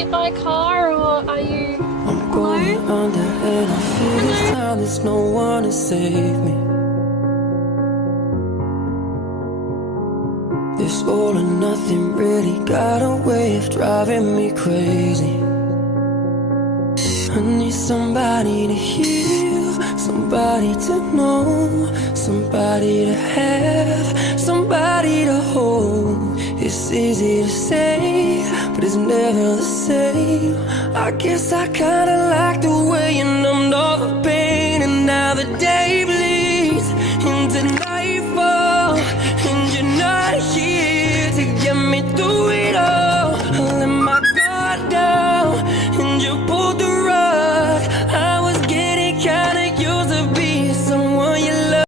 hit by a car or are you I'm going under and I feel this time there's no one to save me. This all or nothing really got a way of driving me crazy. I need somebody to heal, somebody to know, somebody to have, somebody to hold. It's easy to say, but it's never the same. I guess I kinda like the way you numbed all the pain, and now the day bleeds into night.